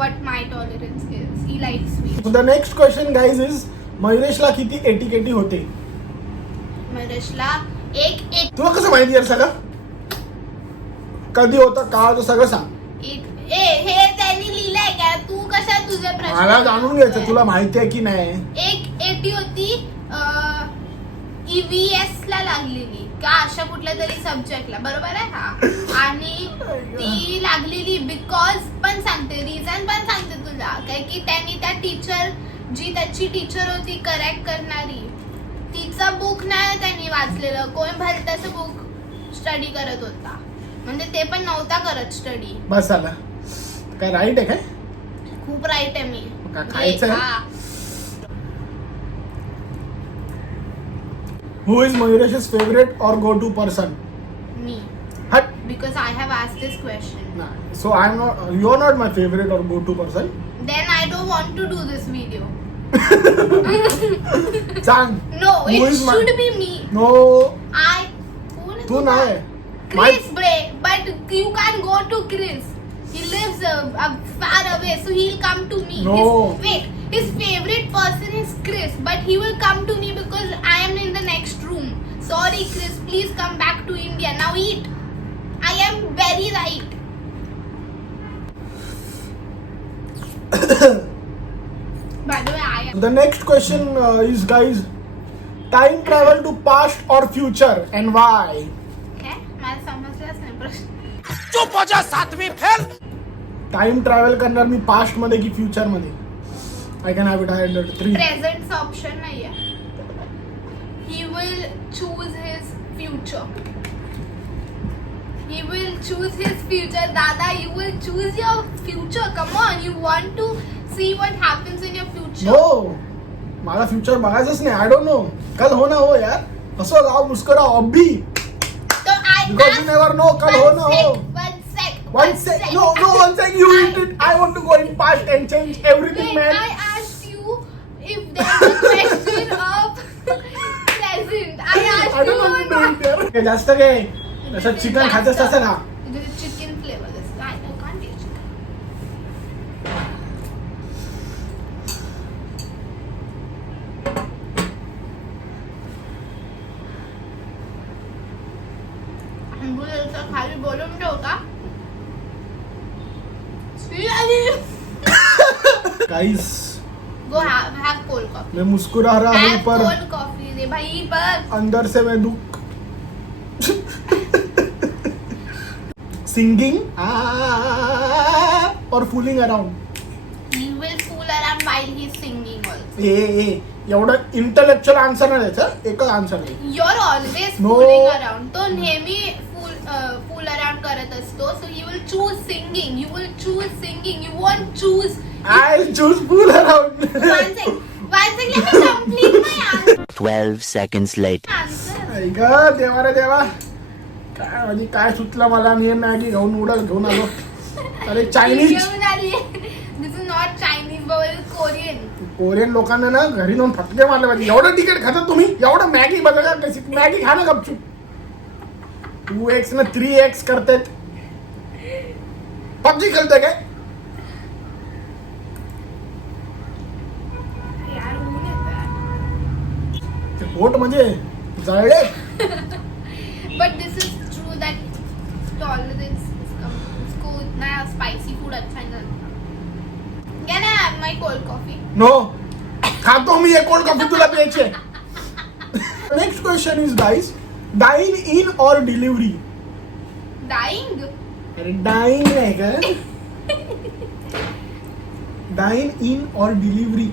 what my tolerance is. He likes sweet. So the next question guys is मयुरेशला किती ATKT होते? मयुरेशला एक तुला कसं माहिती यार सगळं? कधी होतं का तो सगळं सांग. हे त्यांनी लिहिलंय का? तू कशा तुझे प्रश्न? मला जाणून घ्यायचं तुला माहिती आहे की नाही. एक 80 होती EVS ला लागलेली का अशा कुठल्या तरी सब्जेक्टला, बरोबर आहे हा. आणि ती लागलेली बिकॉज पण सांगते, रिझन पण सांगते तुला, काय की त्यांनी त्या टीचर जी त्याची टीचर होती करेक्ट करणारी, तिचं बुक नाही त्यांनी वाचलेलं. कोण भलत्याचं बुक स्टडी करत होता, म्हणजे ते पण नव्हता करत स्टडी. बस झालं. काय राईट आहे काय? खूप राईट आहे मी. खायचं Who is Mayuresh's favorite or go-to person? Me. Hut. Because I have asked this question. Nah. So I'm not. You're not my favorite or go-to person. Then I don't want to do this video. Sang. No, Who it is should be me. No. तू नाही. Chris, but you can't go to Chris. He lives far away, so he'll come to me. No. His favorite person is Chris, but he will come to me because I am in the next room. Sorry, Chris, please come back to India. Now eat. I am very right. By the way, I am. The next question is, guys, time travel to past or future and why? Okay, मला समजलाच नाही प्रश्न. चुप हो जा सातवीं fail. Time travel करणार मी past मध्ये की फ्युचर मध्ये? I can have it either 3. प्रेझेंटचा ऑप्शन नाहीये. He will choose his future. He will choose his future. Dada, you will choose your future. Come on, you want to see what happens in your future. No, मला future बघायचंच नाही. I don't know. कल हो ना हो यार. हसो गाओ मुस्कुराओ अब भी. So I Because you never know. कल हो ना हो. One sec. No, one sec. You eat it. I want to go in past and change everything, Wait, man. I asked you if there's a question of present. I asked I you don't want to do not. it there. Okay, जास्त काय? असं chicken खायचं तसं खा. This is chicken flavor. This I can't eat chicken. आंबोलीचा खाली बोलून ठेव का? Guys, Go have cold coffee. मैं मुस्कुरा रहा हूँ Have पर cold coffee रे भाई बस. अंदर से मैं दुख. Singing or fooling around. He will fool around while he's singing also. एवढं इंटलेक्च्युअल आन्सर नाही द्यायचं. एकच आन्सर आहे. You're always No. fooling around. तो नेहमी fool around करत असतो. So he will choose singing. You will choose singing. You won't choose. I choose fool around. One second. Let me complete my answer. 12 seconds later. ऐका देवा रे देवा. काय म्हणजे काय सुचलं मला. मी मॅगी घेऊन नूडल्स घेऊन आलो. अरे चायनीज. घेऊन आली. This is not Chinese, but it's Korean. Korean लोकांना ना घरी जाऊन फटके मारले पाहिजे. एवढं तिकीट खाता तुम्ही. एवढं मॅगी बघा कशी. मॅगी खा ना गपचूप. 2x ना 3x करतात. पबजी खेळते काय? यार ऊन येतंय. ते पोट म्हणजे जळले. But this is true that tolerance is इसको इतना spicy food अच्छा नहीं लगता. Can I have my cold coffee? No खातो मी एक कोल्ड कॉफी तुला प्यायची. Next question is guys, dine in or delivery? Dying? अरे डाइन नाही का? Dine in or delivery.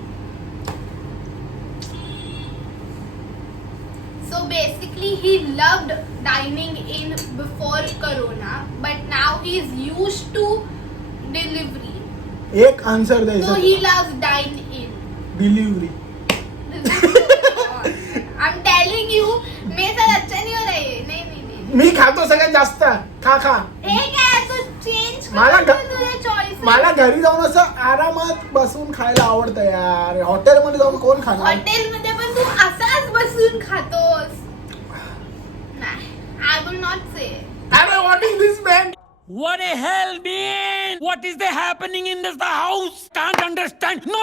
So basically he loved dining in before corona, but now he's used to delivery. एक answer So द्यायचं. he loves dine in. Delivery. I'm telling you, मेरे साथ अच्छा नहीं हो रहा है. नहीं. मी खातो सगळ्यात जास्त. खा. हे काय तू चेंज मला कर तुझे चॉईस. मला घरी जाऊन असं आरामात बसून खायला आवडतं यार. हॉटेलमध्ये जाऊन कोण खाणार? हॉटेल मध्ये पण तू असाच बसून खातोस. नाही, आय विल नॉट से. अरे what is this man? What the hell, man? What is the happening in this house? Can't understand. No.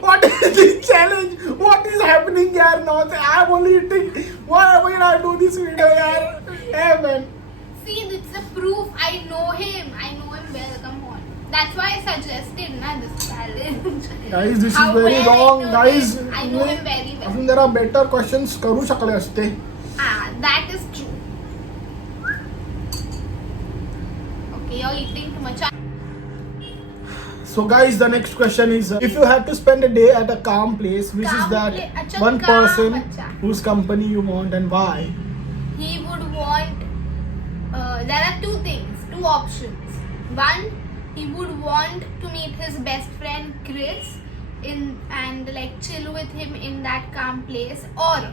What is this challenge? What is happening here now? I'm only eating. Why will I do this video here? Hey man. See, it's a proof. I know him well. Come on. That's why I suggested this challenge. Guys, this How is very well I wrong. know Guys, him. I know him very well. अजून जरा better questions करू शकले असते. That is true. Okay, you're eating too much. So guys, the next question is, if you have to spend a day at a calm place, which is Calm that अच्छा, one calm, person अच्छा. whose company you want and why? He would want. There are two things, two options. One, he would want to meet his best friend Chris and like chill with him in that calm place, or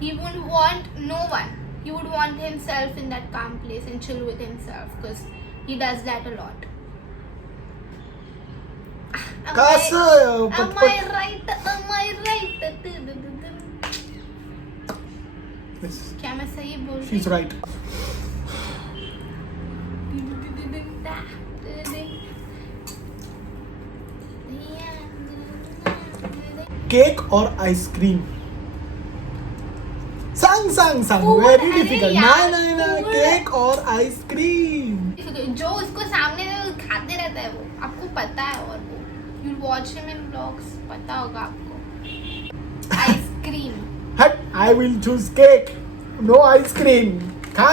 he would want no one. He would want himself in that calm place and chill with himself because he does that a lot. Am कसं I right? Am I right? Yes, क्या मैं सही बोल रही she's right. Cake or ice cream? सांग Food, very अरे difficult. यार, नहीं food. cake or ice cream. जो उसको सामने खाते रहता है वो आपको पता है, और वो you watch him in vlogs, पता होगा आपको. आइसक्रीम. हट, I will choose cake. No ice cream. खा.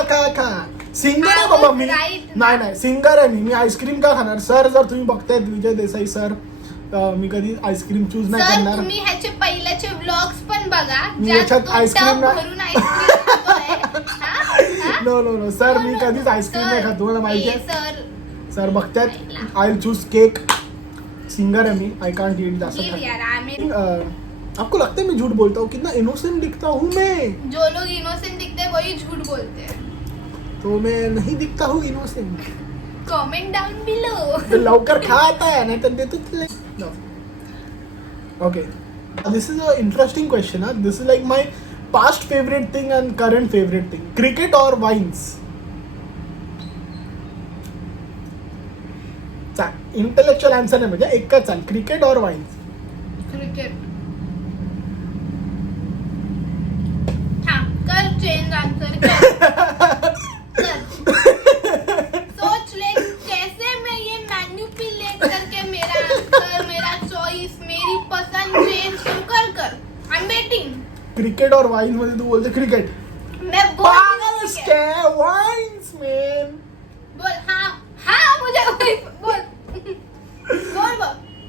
सिंगर आहे I Baba was me. right. नाही सिंगर आहे मी आईस्क्रीम का खाणार? सर, जर तुम्ही बघतायत विजय देसाई सर, मी कधी आईस्क्रीम चूज नाही सर करणार. तुम्ही ह्याचे पहिल्याचे व्लॉग्स पण बघा मी ज्यात याच्यात तो ice cream टब ना- भरून आईस्क्रीम खातोय. हा? नो सर, मी No, कधीच आईस्क्रीम नाही खात, तुम्हाला माहिती आहे. सर सर बघतायत, आय चूज केक. सिंगर है मैं, I can't eat that. Give यार, आई मीन आपको लगता है मैं झूठ बोलता हूँ? कितना इनोसेंट दिखता हूँ मैं. जो लोग इनोसेंट दिखते हैं वही झूठ बोलते हैं. तो मैं नहीं दिखता हूँ इनोसेंट. Comment down below. तो लवकर खा आता है नाही तर देतो. Okay, this is a interesting question. This is like my past favourite thing and current favourite thing. Cricket और वाइन्स? इंटेलेक्चुअल आन्सर नाही म्हणजे एकच सांग, क्रिकेट और वाइन्स. क्रिकेट. हाँ, कर चेंज आंसर कर. सोच ले कैसे मैं ये मैनिपुलेट करके मेरा आंसर, मेरा चॉइस, मेरी पसंद चेंज कर. I am waiting. क्रिकेट और वाइन्स मध्ये तू बोलते क्रिकेट. मैं पागल बोल. क्या वाइन्स मैन. हाँ मुझे बोल.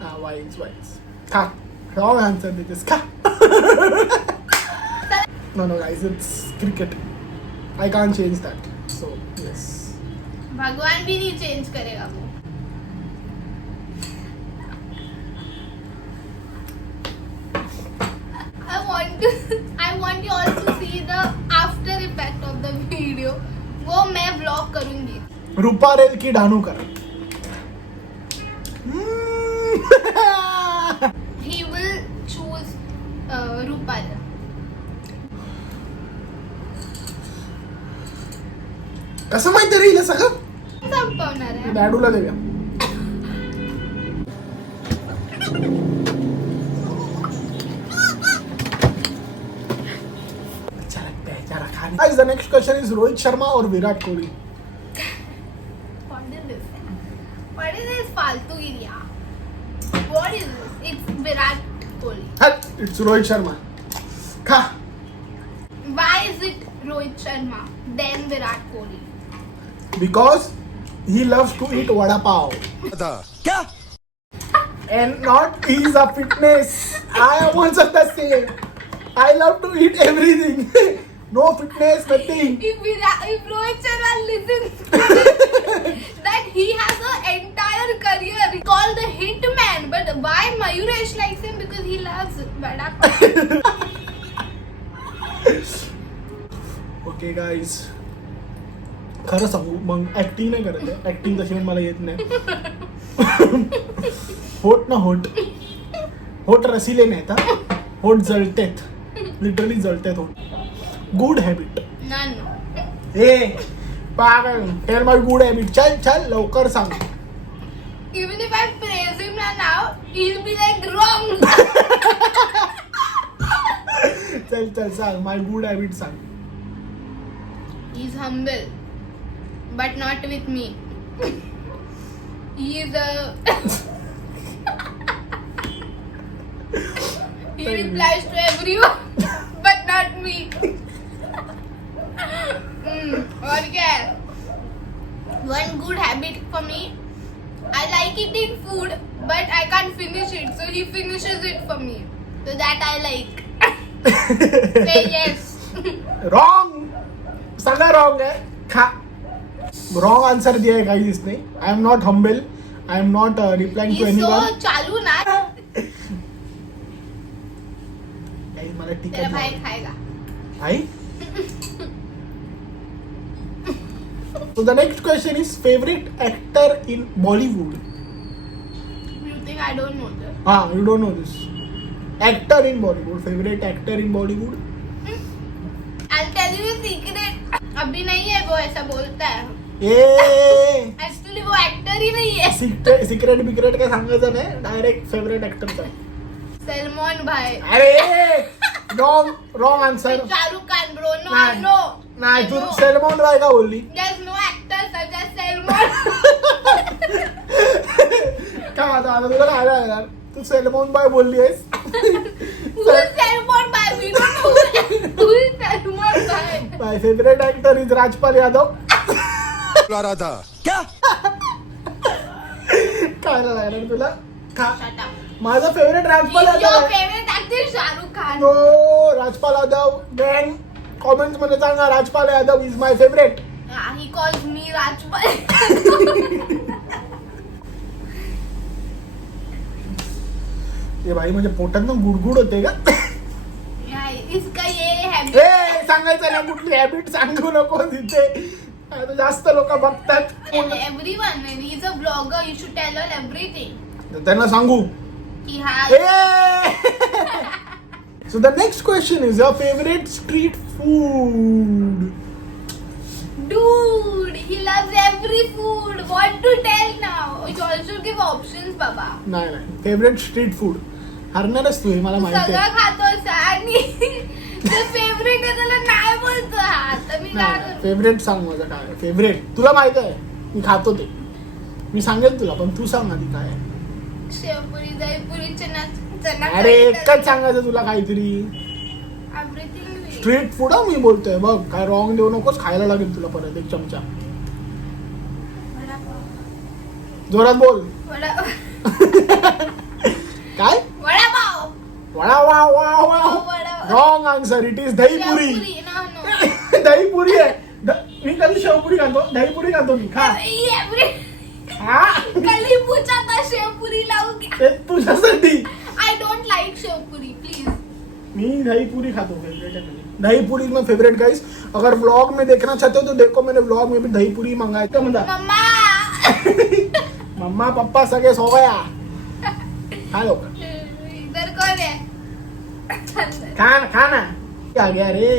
Ah, wines. Ka. Wrong answer, this ka. No, guys, it's cricket. I can't change that. So, yes. भगवान भी नहीं चेंज करेगा वो. I want you all to see the after effect of the video. वो मैं vlog करूँगी. रूपा rail की डानूकर. He will choose Rupal. कसं माहिती रे हिला सगळं? संपवणार आहे. डॅडूला देऊया. Guys, the next question is Rohit Sharma or Virat Kohli? What is this फालतूगिरी? What is this? It's Virat Kohli. It's Rohit Sharma. Kha. Why is it Rohit Sharma then Virat Kohli? Because he loves to eat vada pav. क्या? And not he's a fitness. I am also the same. I love to eat everything. No fitness, nothing. If Rohit Sharma listens to this, that he has an entire career called the Hitman, but why Mayuresh likes him? Because he loves vada pav. Okay guys, खरं सांगू मग acting नाही करत आहे. Acting तशी पण मला येत नाही. होट ना होट रसिले नाहीत हा. होट जळतेत, लिटरली जळतेत होट. Good habit. None. ए पागल टेल माय गुड हॅबिट चल चल लवकर सांग. Even if I praise him now, he'll be like wrong. चल चल सांग माय गुड हॅबिट सांग. He's humble, but not with me. He replies to everyone, but not me. और क्या है? One good habit for me. I like eating food, but I can't finish it, so he finishes it for me. So that I like. Say yes. Wrong सगळं wrong आहे. खा wrong answer दिया है guys इसने. I am not humble. I am not replying to He's anyone. so चालू ना. मला तेरा टिकट भाई खाएगा. भाई. So the next question is favorite actor in Bollywood. You think I don't know that? You don't know this. Actor in Bollywood. Favorite actor in Bollywood. I'll tell you a secret. अभी नहीं है वो ऐसा बोलता है. Actually वो actor ही नहीं है. सिक्रेट बिक्रेट काय सांगायचं नाही. डायरेक्ट फेवरेट ऍक्टर काय. सलमान भाई. अरे wrong answer. Shahrukh Khan bro. No, नाही. no. नाही तू No. सलमान भाई का बोलली. There's no actor such as Salman. काय आता तुला काय लागणार. तू सलमान भाई बोलली आहेस. Who is Salman भाई? We don't know who is Salman भाई. My favourite actor is Rajpal Yadav. रहा था क्या? काय लागणार तुला. Shut up. माझा favourite Rajpal Your Yadav. favorite actor is Shahrukh Khan. No Rajpal Yadav. गँग कॉमेंट्स मध्ये सांगा Rajpal Yadav is my favourite. He calls me Rajpal. ये भाई म्हणजे पोटात ना गुडगुड होते का. इसका ये है. ए सांगायचं ना कुठली हॅबिट सांगू नको तिथे. आता जास्त लोक बघतात. Everyone, man, he's a vlogger. You should tell her everything. त्यांना सांगू. He has. So the next question is your favorite street food. Dude, he loves every food. What to tell now? You also give options, Baba. नाही नाही favourite street food. हरणारच तू हे मला माहिती सगळं आहे. खातोस आणि फेवरेट आहे त्याला नाही बोलतो. आता मी काय नाही करू? फेवरेट सांग माझं काय फेवरेट. तुला माहित आहे मी खातो ते. मी सांगेल तुला पण तू सांग आधी काय आहे. शेवपुरी, दहीपुरी, चना चना. अरे एकच सांगायचं तुला काहीतरी. एव्हरीथिंग. स्ट्रीट फूड मी बोलतोय बघ. काय रॉंग देऊ नकोस. खायला लागेल तुला परत एक चमचा. जोरात बोल. काय vadapav. Vada wow wow wow. Vadapav. Wrong answer. It is dahipuri. Shevpuri. No, no. Dahipuri आहे. मी कधी शेवपुरी खातो. दहीपुरी खातो मी. खा खा. कली पूछा था शेवपुरी लाऊं क्या? ते तुझ्यासाठी. I don't like sev puri, please. मी दहीपुरी खाता हूँ फेवरेट है मेरी. दहीपुरी में फेवरेट गाइस. अगर व्लॉग में देखना चाहते हो तो देखो मैंने व्लॉग में भी दहीपुरी मंगाया था. मजा. मम्मा. मम्मा पप्पा सगळे सो गया. हेलो इधर कौन है? खाना खाना क्या गया रे.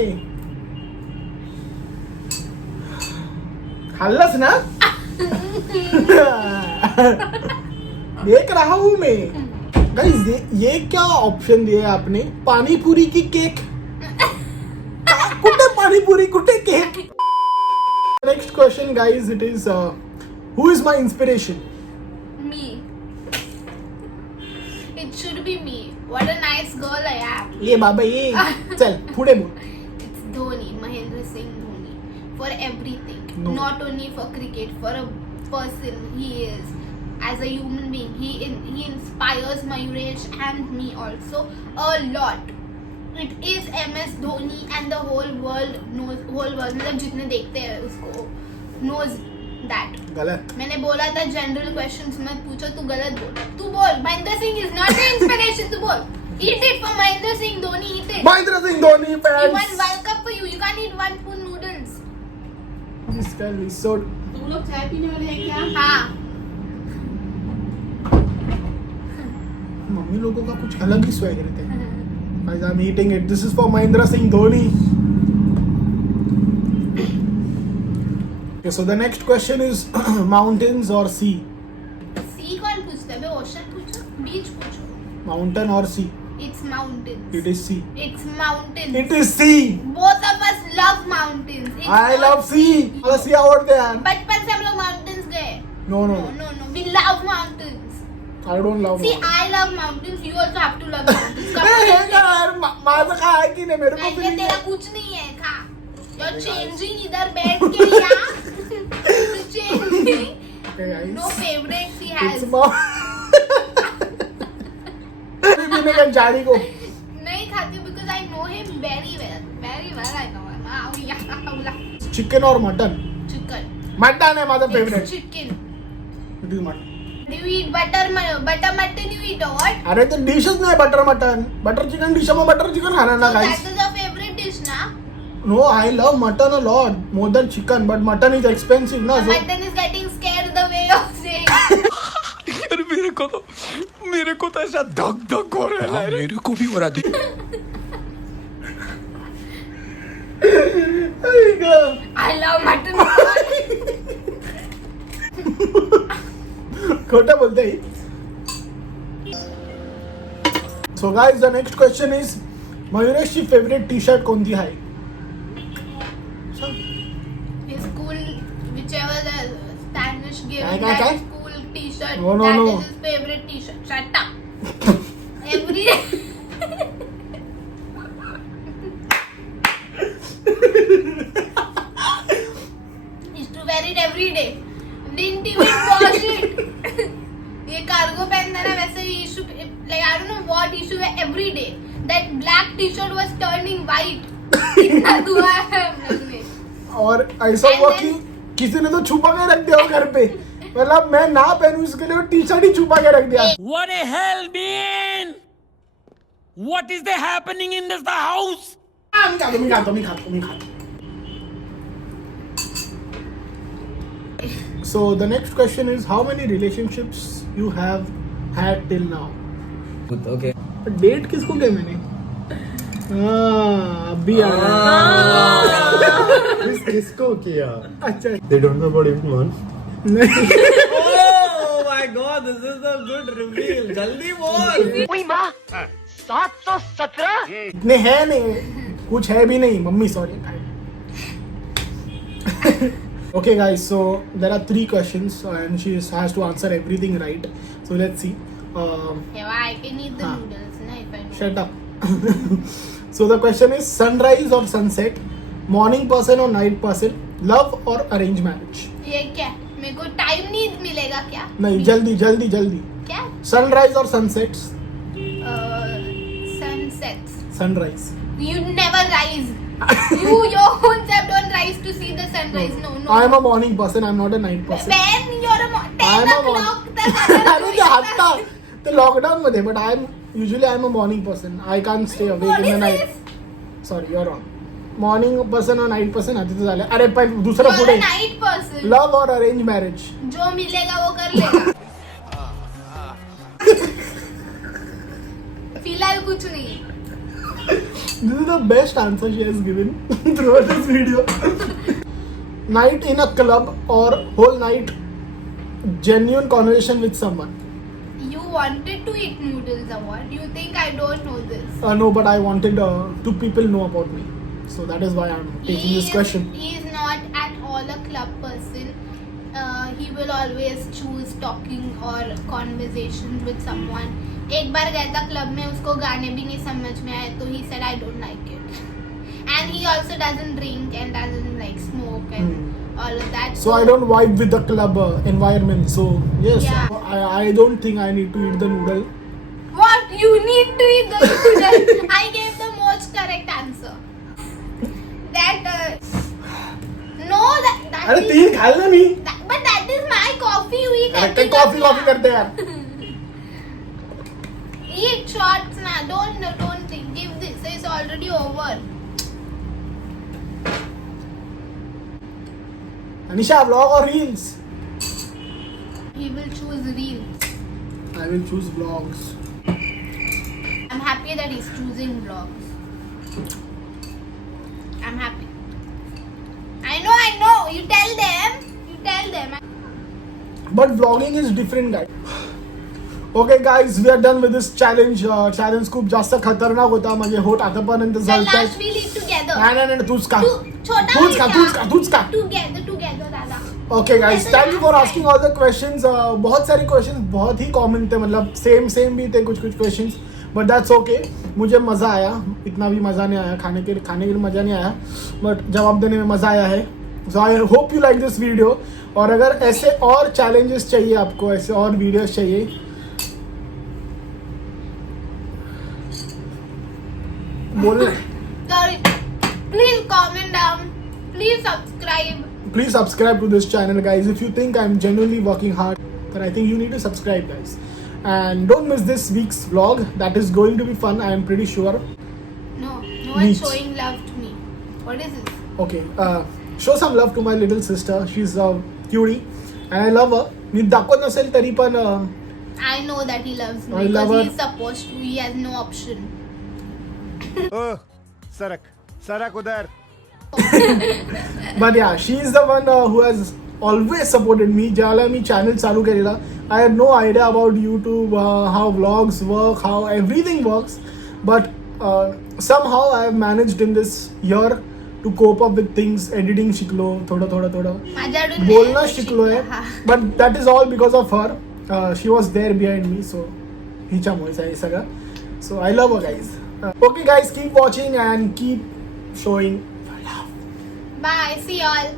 खाल्लस ना. देख रहा हूँ मैं. गाइस ये क्या ऑप्शन दिया है आपने. पानी पूरी की केक. कुठे पानी पूरी कुठे cake. Next question guys it is who is my inspiration. Me. It should be me. What a nice girl I am. ये बाबा ये. चल पुढे बोल. It's Dhoni, Mahendra Singh Dhoni. For everything. No. Not only for cricket, for a person he is. As a human being, he inspires Mayuresh and me also a lot. It is MS Dhoni and the whole world knows. Whole world, मतलब जितने देखते हैं उसको knows that. गलत. मैंने बोला था general questions मत पूछो. तू गलत बोला. तू बोल Mahendra Singh is not an inspiration. तू बोल. Eat it for Mahendra Singh Dhoni. Eat it. Mahendra Singh Dhoni He won fans. World Cup for you. You can't eat one spoon noodles. This guy is so. तुम लोग चाय पीने वाले हैं क्या? हाँ. मम्मी लोगों का कुछ अलग ही स्वैग रहते हैं. Guys, I'm eating it. This is for Mahendra Singh Dhoni. Okay, so the next question is mountains or sea? सी कौन पूछता है बे? ओशन पूछो, बीच पूछो. Mountain or sea? It's mountains. It is sea. It's mountains. It is sea. Both of us love mountains. It's I not love sea. मला sea आवडते यार. बचपन से हम लोग mountains गए. No, no, No, no. no, no. We love mountains. I don't love See, mountains. I love mountains. You also have to love mountains. हे का यार माझं काय आहे की नाही मेरे को नहीं, feeling तेरा है. कुछ नहीं है. खा. You're changing इधर बैठ के यहाँ. You're changing. Okay, guys. No favorites he It's has. अभी पीने का जाड़ी को. नहीं खाती because I know him very well. Very well I know him. Chicken or mutton? Chicken. Mutton है माझा It's favourite. chicken. It is mutton. Do you eat butter mutton? You eat or what? अरे ते डिशच नाही butter mutton. Butter chicken dish मग butter chicken खाणार ना So guys. that is your favorite dish, na? No, I love mutton a lot more than chicken, but mutton is expensive ना. So Mutton is getting scared the way you're saying. यार मेरे को तो ऐसा धक धक हो रहा है. मेरे को भी हो रहा है. I love mutton. खोटा बोलते ही. So guys, the next question is मयुरेशची फेवरेट टी शर्ट कोणती आहे? His school, whichever the Spanish gave काय? that school t-shirt, No, no, that no. is his favorite t-shirt. Shut up. Every day. Used to wear it every day. Didn't even wash it. ये cargo पहनता है ना वैसे ही issue like I don't know what issue है every day. That black t-shirt was turning white. इतना धुआ है हम लोग ने. और ऐसा And हुआ then- कि किसी ने तो छुपा के रख दिया वो घर पे. मतलब मैं ना पहनूं इसके लिए वो टी शर्ट ही छुपा के रख दिया. What the hell, man? What is the happening in this house? मी खातो. So the next question is how many relationships you have had till now? Okay. Date किसको किया मैंने? अभी आ रहा. किसको किया? अच्छा. They don't know about even one. नहीं. Oh my god, this is a good reveal. जल्दी बोल. इतने है नहीं, कुछ है भी नहीं. Mummy sorry. Okay guys, so there are 3 questions and she has to answer everything right. So let's see. Yeah, I can eat the हाँ. noodles na if I want. Shut up. So the question is sunrise or sunset, morning person or night person, love or arranged marriage? ये क्या? मेरे को time नहीं मिलेगा क्या? नहीं जल्दी. क्या? Sunrise or sunsets? Sunsets. Sunrise. You never rise. You your own self don't rise to see the sunrise. No. I am a morning person. I am not a night person. When you're a 10 I am a o'clock तक अगर अरे तू ते इतना- आता ते lockdown मध्ये but I am a morning person. I can't stay awake What in the is night. this? Sorry, you're wrong. Morning person or night person आधी तर झालं. अरे पण दुसरं You're पुढे a night person. love or arranged marriage. जो मिलेगा वो कर लेगा. फिलहाल कुछ नहीं. This is the best answer she has given throughout this video. Night in a club or whole night genuine conversation with someone. You wanted to eat noodles or what? You think I don't know this? No, but I wanted 2 people know about me. So that is why I'm taking this question. He is not at all a club person. He will always choose talking or conversations with someone. एक बार गया था club में, उसको गाने भी नहीं समझ में आए तो he said I don't like it. And he also doesn't drink and doesn't like smoke and all of that. So I don't vibe with the club environment. So yes, Yeah. I don't think I need to eat the noodle. What? You need to eat the noodle. I gave the most correct answer. That no, that अरे is 3 खाल्लं मी. but that is my coffee. You eat अरे every ते coffee करते यार. Eat shots na. Don't think. Give this. It's already over. Anisha, vlog or reels? He will choose reels. I will choose vlogs. I'm happy that he's choosing vlogs. I'm happy. I know. you tell them. But vlogging is different, guys. Okay guys, we are done with this challenge. Challenge खूप जास्त खतरनाक होता. माझे होठ आतापर्यंत The जळतायत. last we'll eat together. नाही तूच का. छोटा तूच का. Together, दादा. Okay guys, thank you for asking all the questions. बहुत सारे questions बहुत ही common थे, मतलब सेम भी थे कुछ questions. But that's okay. मुझे मज़ा आया. इतना भी मज़ा नहीं आया, खाने के लिए मज़ा नहीं आया. But जवाब देने में मज़ा आया है. So I hope you like this video. और अगर ऐसे और challenges चाहिए आपको, ऐसे और videos चाहिए, बोलना है. Sorry. Please comment down. Please subscribe. Please subscribe to this channel, guys. If you think I'm genuinely working hard, then I think you need to subscribe, guys. And don't miss this week's vlog. That is going to be fun, I am pretty sure. No Neat. one's showing love to me. What is this? Okay, show some love to my little sister. She's a cutie and I love her. मी दाखवत नसेल तरी पण I know that he loves me I love because her. he's supposed to. He has no option. सरक उधर. but yeah, she is the one who has always supported me. ज्याला मी channel चालू केलेला, I had no idea about YouTube, how vlogs work, how everything works. But somehow I have managed in this year to cope up with things. Editing शिकलो थोडं. माझ्याकडून बोलणं नाही, शिकलोय. हा. But that is all because of her. She was there behind me, so हिच्यामुळेच आहे हे सगळं. So I love her, guys. Okay guys, keep watching and keep showing your love. Bye. See y'all.